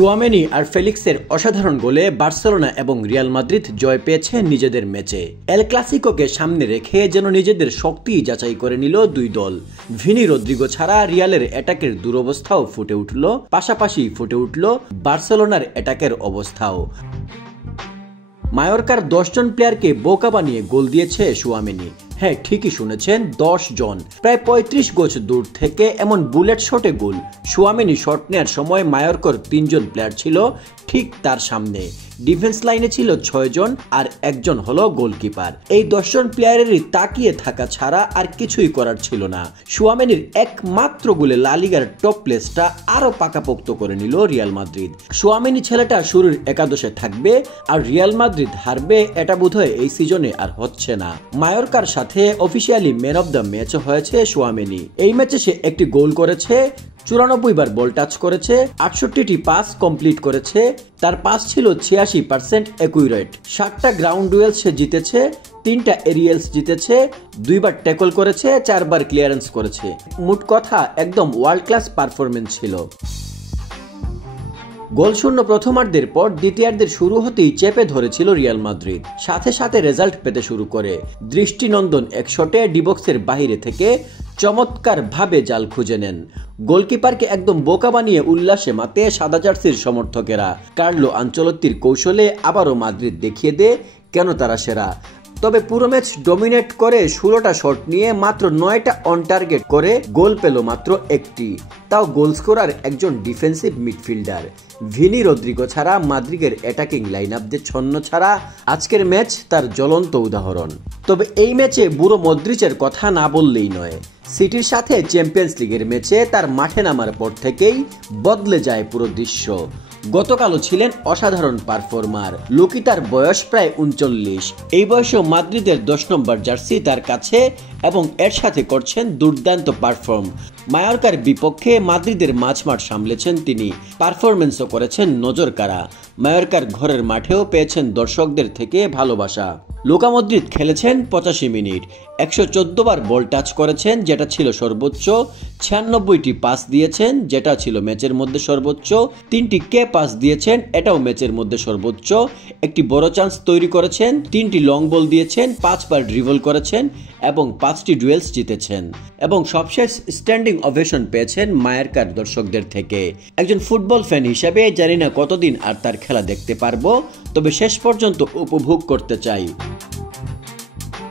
Tchouameni আর ফেলিক্সের অসাধারণ গোলে Barcelona এবং রিয়াল মাদ্রিদ জয় পেয়েছে নিজেদের ম্যাচে। এল ক্লাসিকোকে সামনে রেখে যেন নিজেদের শক্তি যাচাই করে নিল দুই দল। ভিনি রদ্রিগো ছাড়া রিয়ালের অ্যাটাকের দুরবস্থাও ফুটে উঠল, পাশাপাশি ফুটে উঠল বার্সেলোনার অ্যাটাকের অবস্থাও। মায়োরকার 10 জন প্লেয়ারকে বোকা বানিয়ে গোল দিয়েছে চুয়ামেনি। হ্যাঁ, ঠিকই শুনেছেন, 10 জন। প্রায় 35 গজ দূর থেকে এমন বুলেট শটে গোল। চুয়ামেনি শট নেওয়ার সময় মায়োরকার 3 জন প্লেয়ার ছিল ঠিক তার সামনে। ডিফেন্স লাইনে ছিল 6 জন আর একজন হলো গোলকিপার। এই 10 জন প্লেয়ারেরই তাকিয়ে থাকা ছাড়া আর কিছুই করার ছিল না। চুয়ামেনির একমাত্র গোলে লা লিগার টপ প্লেসটা আরো পাকাপোক্ত করে নিল রিয়াল মাদ্রিদ। চুয়ামেনি ছেলেটা শুরুর একাদশে থাকবে আর রিয়াল মাদ্রিদ হারবে, এটা বোধহয় এই সিজনে আর হচ্ছে না। মায়োরকার সাথে officially man of the match হয়েছে চুয়ামেনি। এই ম্যাচে সে একটি গোল করেছে, 94 বার বল টাচ করেছে, 68টি পাস কমপ্লিট করেছে। তার পাস ছিল 86% অ্যাকুরেট। 7টা গ্রাউন্ড ডুয়েল সে জিতেছে, 3টা এরিয়ালস জিতেছে, 2 বার ট্যাকল করেছে, 4 বার ক্লিয়ারেন্স করেছে। মোট কথা একদম ওয়ার্ল্ড ক্লাস পারফরমেন্স ছিল। গোলশূন্য প্রথমার্ধের পর দ্বিতীয়ার্ধের শুরু হতেই চেপে ধরেছিল রিয়াল মাদ্রিদ। সাথে সাথে রেজাল্ট পেতে শুরু করে। দৃষ্টিনন্দন এক শটে ডিবক্সের বাহিরে থেকে চমৎকার ভাবে জাল খুঁজে নেন। গোলকিপারকে একদম বোকা বানিয়ে উল্লাসে মাতে সাদা জার্সির সমর্থকেরা। কার্লো আনচেলত্তির কৌশলে আবারও মাদ্রিদ দেখিয়ে দেয় কেন তারা সেরা। তবে পুরো ম্যাচ ডমিনেট করে 16টা শট নিয়ে মাত্র 9টা অন টার্গেট করে গোল পেল মাত্র একটি, তাও গোল স্কোরার একজন ডিফেন্সিভ মিডফিল্ডার। ভিনি রদ্রিগো ছাড়া মাদ্রিদের অ্যাটাকিং লাইন আপ দিয়ে ছন্ন ছাড়া আজকের ম্যাচ তার জ্বলন্ত উদাহরণ। তবে এই ম্যাচে বুড়ো মদ্রিচের কথা না বললেই নয়। সিটির সাথে চ্যাম্পিয়ন্স লিগের ম্যাচে তার মাঠে নামার পর থেকেই বদলে যায় পুরো দৃশ্য। গতকালও ছিলেন অসাধারণ পারফর্মার। লুকি তার বয়স প্রায় 39। এই বয়সেও মাদ্রিদের 10 নম্বর জার্সি তার কাছে এবং এর সাথে করছেন দুর্দান্ত পারফর্ম। মায়োরকার বিপক্ষে মাদ্রিদের মাঝমাঠ সামলেছেন তিনি, পারফরমেন্সও করেছেন নজর কাড়া। মায়োরকার ঘরের মাঠেও পেয়েছেন দর্শকদের থেকে ভালোবাসা। লুকা মদ্রিদ খেলেছেন 85 মিনিট, 114 বার বল টাচ করেছেন, যেটা ছিল সর্বোচ্চ। 96টি পাস দিয়েছেন, যেটা ছিল ম্যাচের মধ্যে সর্বোচ্চ। 3টি কে পাস দিয়েছেন, এটাও ম্যাচের মধ্যে সর্বোচ্চ। একটি বড় চান্স তৈরি করেছেন, 3টি লং বল দিয়েছেন, 5 বার ড্রিবল করেছেন এবং 5টি ডুয়েলস জিতেছেন। এবং সবশেষ স্ট্যান্ডিং ওভেশন পেয়েছেন মায়োরকার দর্শকদের থেকে। একজন ফুটবল ফ্যান হিসেবে জানি না কতদিন আর তার খেলা দেখতে পারবো, তবে শেষ পর্যন্ত উপভোগ করতে চাই।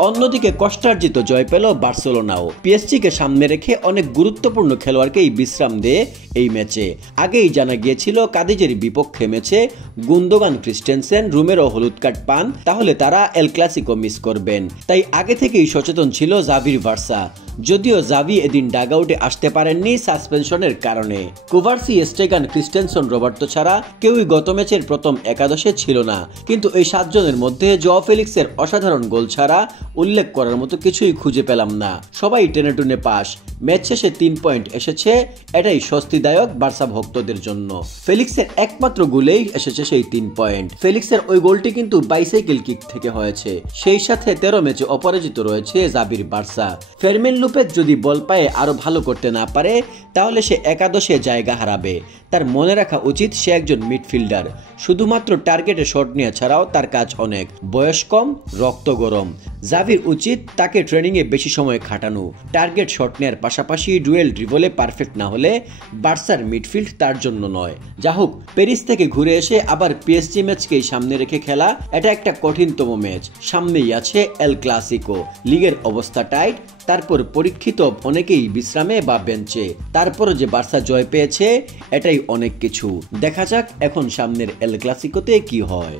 অন্যদিকে কষ্টার্জিত জয় পেল বার্সেলোনাও। পিএসজিকে সামনে রেখে অনেক গুরুত্বপূর্ণ খেলোয়াড়কেই বিশ্রাম দেয় এই ম্যাচে। আগেই জানা গিয়েছিল কাদিজের বিপক্ষে ম্যাচে গুন্দোগান, ক্রিস্টেনসেন, রোমেরো হলুদ কার্ড পান তাহলে তারা এল ক্লাসিকো মিস করবেন। তাই আগে থেকেই সচেতন ছিল জাভির বার্সা। যদিও জাভি এদিন ডাগআউটে আসতে পারেননি সাসপেনশনের কারণে। কুভার্সি, স্টেগান, ক্রিস্টেনসন, রবার্তো ছাড়া কেউই গত ম্যাচের প্রথম একাদশে ছিল না। কিন্তু এই 7 জনের মধ্যে জোয়া ফেলিক্সের অসাধারণ গোল ছাড়া উল্লেখ করার মতো কিছুই খুঁজে পেলাম না। সবাই টেনে টুনে পাস। ম্যাচ শেষে 3 পয়েন্ট এসেছে, এটাই স্বস্তিদায়ক বার্সা ভক্তদের জন্য। ফেলিক্সের একমাত্র গোলেই এসেছে সেই 3 পয়েন্ট। ফেলিক্সের ওই গোলটি কিন্তু বাইসাইকেল কিক থেকে হয়েছে। সেই সাথে 13 ম্যাচে অপরাজিত রয়েছে জাভির বার্সা। ফেরমিন লুপেজ যদি বল পায়ে আরো ভালো করতে না পারে তাহলে সে একাদশে জায়গা হারাবে। তার মনে রাখা উচিত সে একজন মিডফিল্ডার। শুধুমাত্র টার্গেটে শট নেওয়া ছাড়াও তার কাজ অনেক। বয়স কম, রক্ত গরম। জাভির উচিত তাকে ট্রেনিংয়ে বেশি সময় খাটানো। টার্গেট শট নেওয়ার পাশাপাশি ডুয়েল ড্রিবলে পারফেক্ট না হলে বার্সার মিডফিল্ড তার জন্য নয়। যা হোক, প্যারিস থেকে ঘুরে এসে আবার পিএসজি ম্যাচকেই সামনে রেখে খেলা, এটা একটা কঠিনতম ম্যাচ। সামনেই আছে এল ক্লাসিকো। লিগের অবস্থা টাইট, তারপর পরীক্ষিত অনেকেই বিশ্রামে বা বেঞ্চে। তারপরও যে বার্সা জয় পেয়েছে এটাই অনেক কিছু। দেখা যাক এখন সামনের এল ক্লাসিকোতে কি হয়।